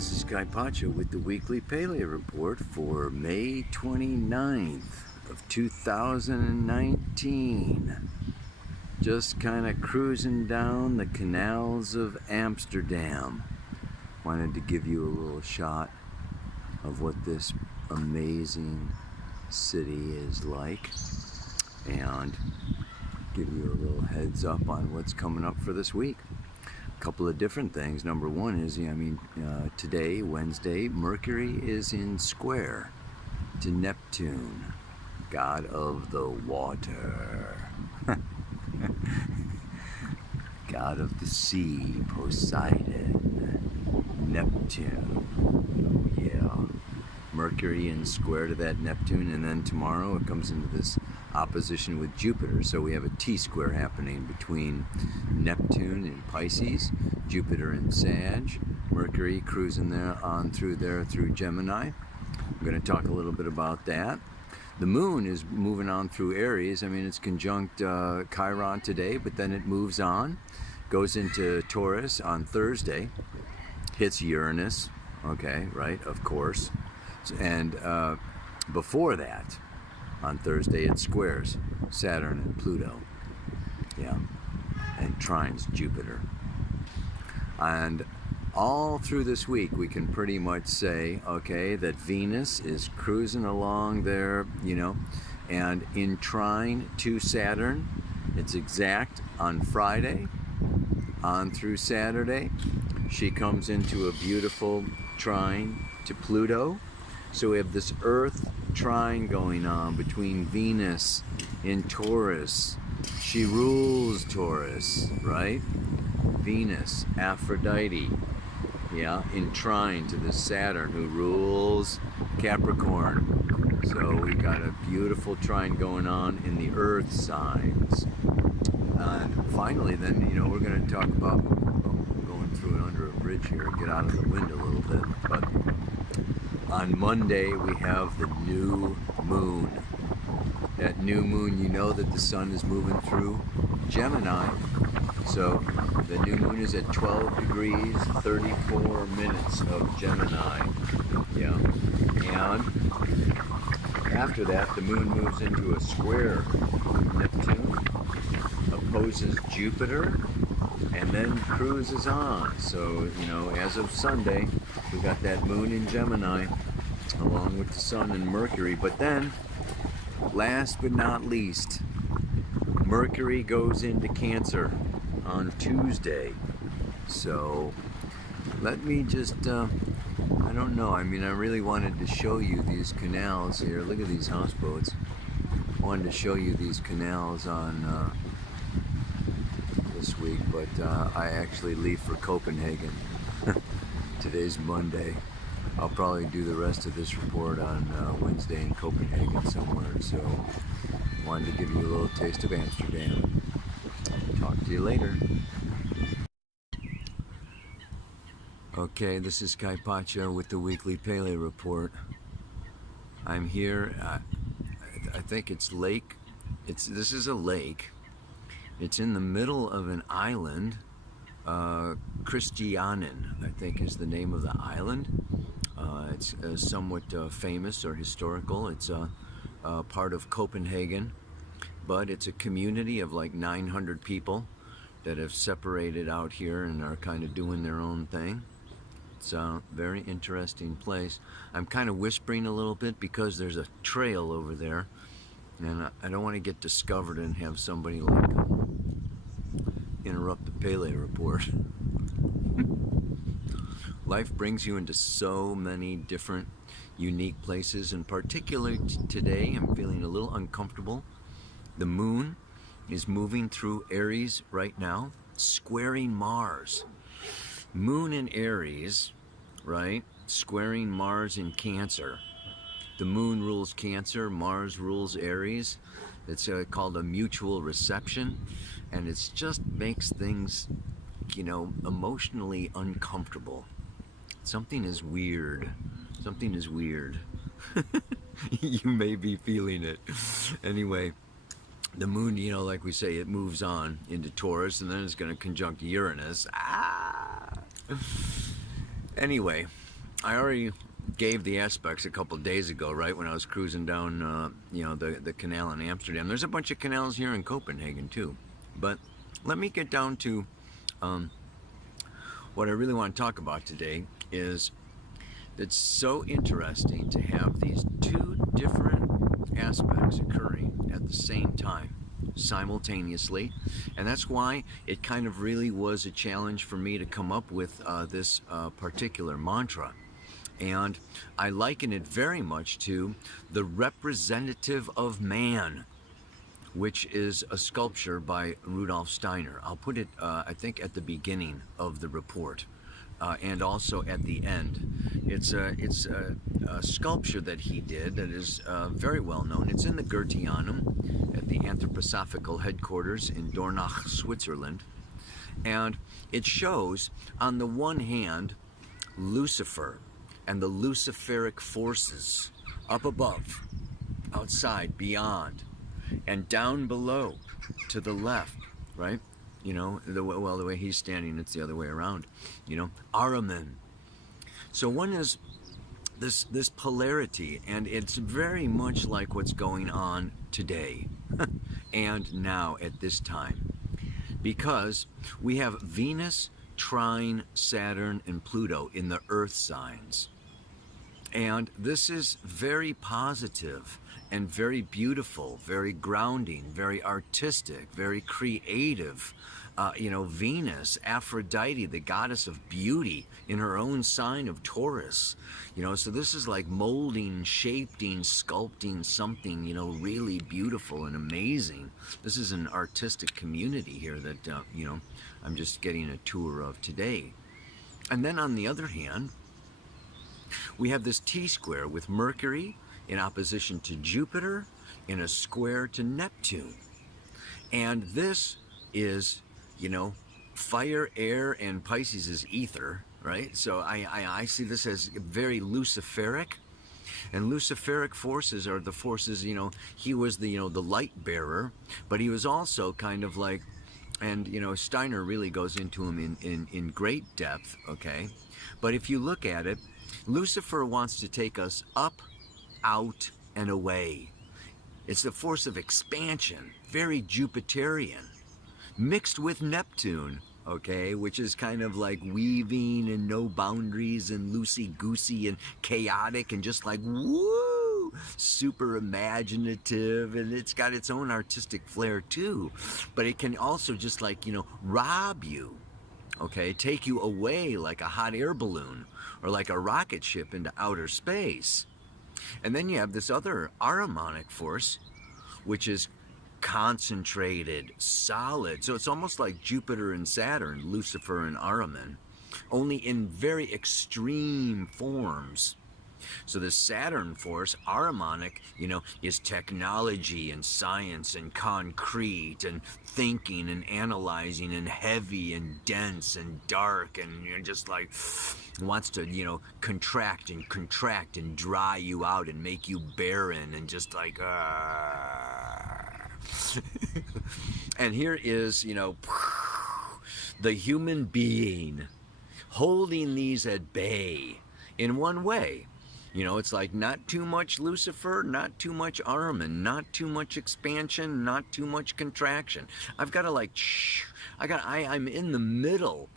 this is Guy Pacha with the weekly Paleo report for May 29th of 2019. Just kind of cruising down the canals of Amsterdam. Wanted to give you a little shot of what this amazing city is like and give you a little heads up on what's coming up for this week. Couple of different things. Number one is, today, Wednesday, Mercury is in square to Neptune, god of the water, god of the sea, Poseidon, Neptune. Oh yeah, Mercury in square to that Neptune, and then tomorrow it comes into this opposition with Jupiter, so we have a T-square happening between Neptune in Pisces, Jupiter in Sag, Mercury cruising through Gemini. I'm going to talk a little bit about that. The moon is moving on through Aries. It's conjunct Chiron today, but then it moves on, goes into Taurus on Thursday, hits Uranus, okay, right, of course, and before that, on Thursday, it squares Saturn and Pluto, yeah, and trines Jupiter. And all through this week, we can pretty much say, okay, that Venus is cruising along there, and in trine to Saturn. It's exact on Friday, on through Saturday. She comes into a beautiful trine to Pluto. So we have this Earth trine going on between Venus in Taurus. She rules Taurus, right? Venus, Aphrodite, yeah, in trine to the Saturn who rules Capricorn. So we got a beautiful trine going on in the Earth signs. And finally then, we're going to talk about going through and under a bridge here, get out of the wind a little bit, but on Monday, we have the new moon. That new moon, that the sun is moving through Gemini. So the new moon is at 12 degrees, 34 minutes of Gemini. Yeah. And after that, the moon moves into a square with Neptune, opposes Jupiter, and then cruises on. So, as of Sunday, we got that moon in Gemini along with the sun and Mercury. But then, last but not least, Mercury goes into Cancer on Tuesday. So let me just, I don't know. I really wanted to show you these canals here. Look at these houseboats. I wanted to show you these canals on this week, but I actually leave for Copenhagen. Today's Monday. I'll probably do the rest of this report on Wednesday in Copenhagen somewhere, so wanted to give you a little taste of Amsterdam. Talk to you later. Okay, this is Kai Pacha with the weekly Paleo report. I'm here, I think it's lake, this is a lake. It's in the middle of an island. Christianen, I think, is the name of the island. It's somewhat famous or historical. It's part of Copenhagen, but it's a community of like 900 people that have separated out here and are kind of doing their own thing. It's a very interesting place. I'm kind of whispering a little bit because there's a trail over there, and I don't want to get discovered and have somebody like interrupt the Paleo report. Life brings you into so many different unique places, and particularly today I'm feeling a little uncomfortable. The moon is moving through Aries right now, squaring Mars. Moon in Aries, right? Squaring Mars in Cancer. The moon rules Cancer, Mars rules Aries. It's called a mutual reception, and it just makes things, emotionally uncomfortable. Something is weird. Something is weird. You may be feeling it. Anyway, the moon, like we say, it moves on into Taurus, and then it's going to conjunct Uranus. Anyway, I already gave the aspects a couple of days ago, right, when I was cruising down, you know, the canal in Amsterdam. There's a bunch of canals here in Copenhagen, too. But let me get down to what I really want to talk about today is it's so interesting to have these two different aspects occurring at the same time, simultaneously, and that's why it kind of really was a challenge for me to come up with this particular mantra. And I liken it very much to the representative of man, which is a sculpture by Rudolf Steiner. I'll put it, I think, at the beginning of the report. And also at the end. It's a sculpture that he did that is very well known. It's in the Goetheanum at the Anthroposophical headquarters in Dornach, Switzerland. And it shows, on the one hand, Lucifer and the Luciferic forces up above, outside, beyond, and down below to the left, right? You know, the way he's standing, it's the other way around. You know, Ahriman. So one is this polarity, and it's very much like what's going on today and now at this time. Because we have Venus trine Saturn and Pluto in the earth signs. And this is very positive and very beautiful, very grounding, very artistic, very creative. You know, Venus, Aphrodite, the goddess of beauty, in her own sign of Taurus. You know, so this is like molding, shaping, sculpting something, you know, really beautiful and amazing. This is an artistic community here that, you know, I'm just getting a tour of today. And then on the other hand, we have this T-square with Mercury in opposition to Jupiter in a square to Neptune. And this is, you know, fire, air, and Pisces is ether, right? So I see this as very Luciferic. And Luciferic forces are the forces, you know, he was the, you know, the light bearer, but he was also kind of like, and, you know, Steiner really goes into him in great depth, okay? But if you look at it, Lucifer wants to take us up, out, and away. It's the force of expansion, very Jupiterian, mixed with Neptune, okay, which is kind of like weaving and no boundaries and loosey-goosey and chaotic and just like, woo, super imaginative, and it's got its own artistic flair too. But it can also just like, you know, rob you, okay, take you away like a hot air balloon or like a rocket ship into outer space. And then you have this other Ahrimanic force, which is concentrated, solid. So it's almost like Jupiter and Saturn, Lucifer and Ahriman, only in very extreme forms. So the Saturn force, Ahrimanic, you know, is technology and science and concrete and thinking and analyzing and heavy and dense and dark and, you know, just like wants to, you know, contract and dry you out and make you barren and just like, And here is, you know, the human being holding these at bay in one way. You know, it's like not too much Lucifer, not too much Ahriman, not too much expansion, not too much contraction. I've got to like, I'm in the middle,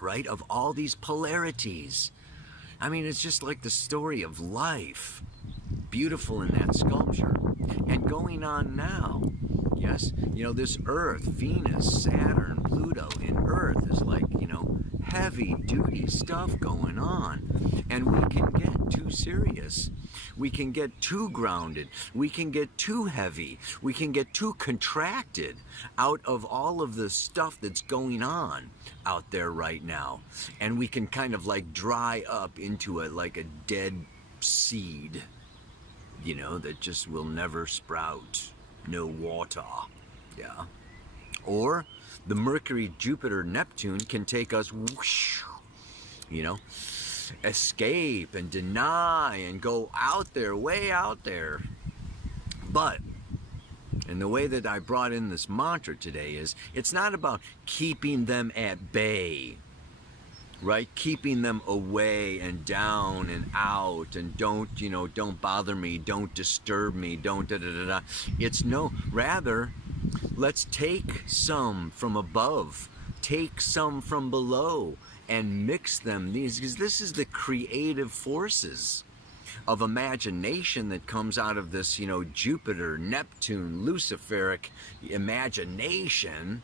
right, of all these polarities. I mean, it's just like the story of life. Beautiful in that sculpture. And going on now, yes, you know, this Earth, Venus, Saturn, Pluto in Earth is like, you know, heavy duty stuff going on. And we can get too serious. We can get too grounded. We can get too heavy. We can get too contracted out of all of the stuff that's going on out there right now. And we can kind of like dry up into like a dead seed, you know, that just will never sprout. No water. Yeah. Or the Mercury, Jupiter, Neptune can take us, whoosh, you know, escape and deny and go out there, way out there. But, and the way that I brought in this mantra today is, it's not about keeping them at bay. right? Keeping them away and down and out, and don't, you know, don't bother me, don't disturb me, don't da da da da. It's no, rather, let's take some from above, take some from below, and mix them. Because this is the creative forces of imagination that comes out of this, you know, Jupiter, Neptune, Luciferic imagination,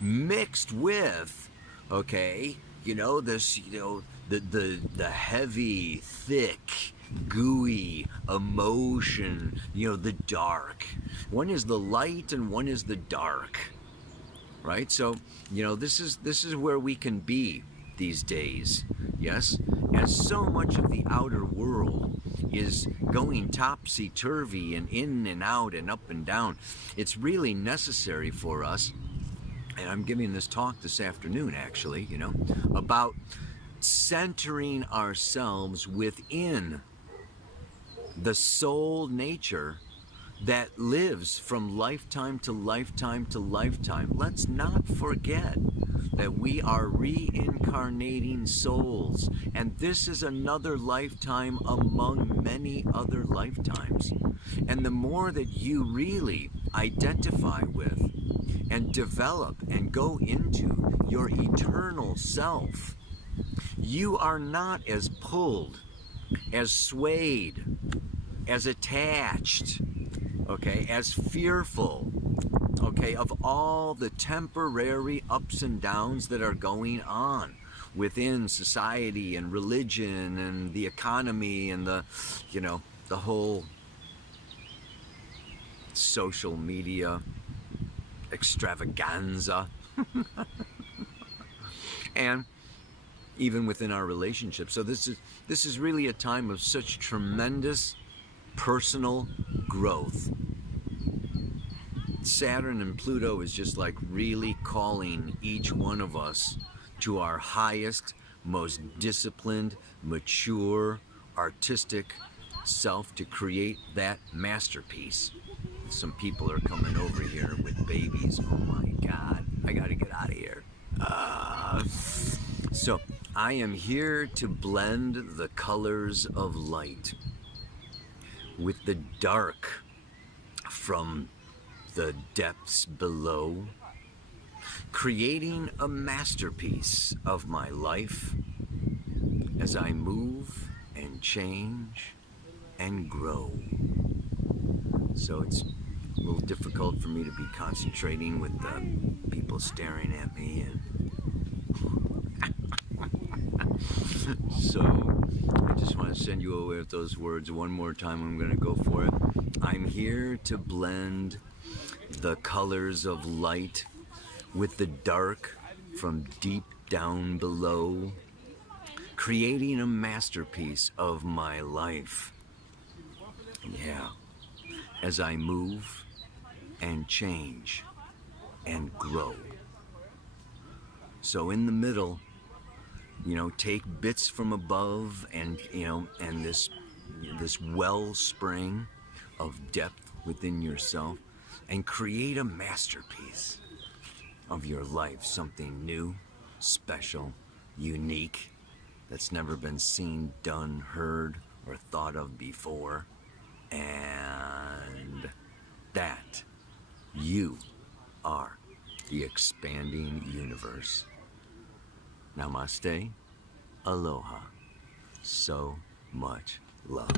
mixed with, okay, you know, this, you know, the heavy, thick, gooey emotion, you know, the dark. One is the light and one is the dark, right? So, you know, this is where we can be these days, yes? As so much of the outer world is going topsy-turvy and in and out and up and down, it's really necessary for us, and I'm giving this talk this afternoon actually, you know, about centering ourselves within the soul nature that lives from lifetime to lifetime to lifetime. Let's not forget that we are reincarnating souls, and this is another lifetime among many other lifetimes. And the more that you really identify with and develop and go into your eternal self, you are not as pulled, as swayed, as attached, okay, as fearful, okay, of all the temporary ups and downs that are going on within society and religion and the economy and the, you know, the whole social media extravaganza. And even within our relationships. So this is really a time of such tremendous personal growth. Saturn and Pluto is just like really calling each one of us to our highest, most disciplined, mature, artistic self to create that masterpiece. Some people are coming over here with babies. Oh my God, I gotta get out of here. So I am here to blend the colors of light with the dark from the depths below, creating a masterpiece of my life as I move and change and grow. So it's a little difficult for me to be concentrating with the people staring at me, and so I just want to send you away with those words one more time. I'm going to go for it. I'm here to blend the colors of light with the dark from deep down below, creating a masterpiece of my life. Yeah, as I move and change and grow. So in the middle, you know, take bits from above and, you know, and this wellspring of depth within yourself, and create a masterpiece of your life, something new, special, unique, that's never been seen, done, heard, or thought of before. And that you are the expanding universe. Namaste, aloha, so much love.